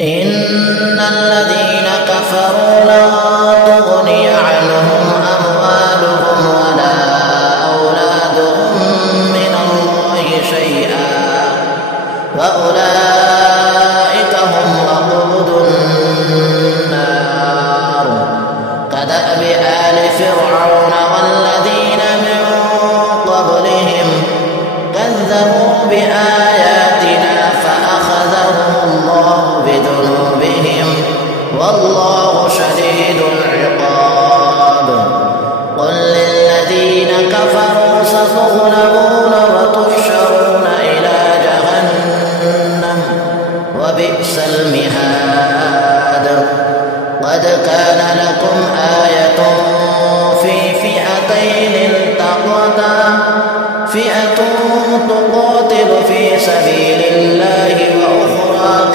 إن الذين كفروا لن تغني عنهم أموالهم ولا أولادهم من الله شيئا وأولئك هم وقود النار كدأب آل فرعون والذين من قبلهم كذبوا بآياتنا فأخذهم الله بذنوبهم والله شديد العقاب قل للذين كفروا ستغلبون وتحشرون إلى جهنم وبئس المهاد قد كان لكم آية في فئتين التقتا فئة تقاتل في سبيل الله وأخرى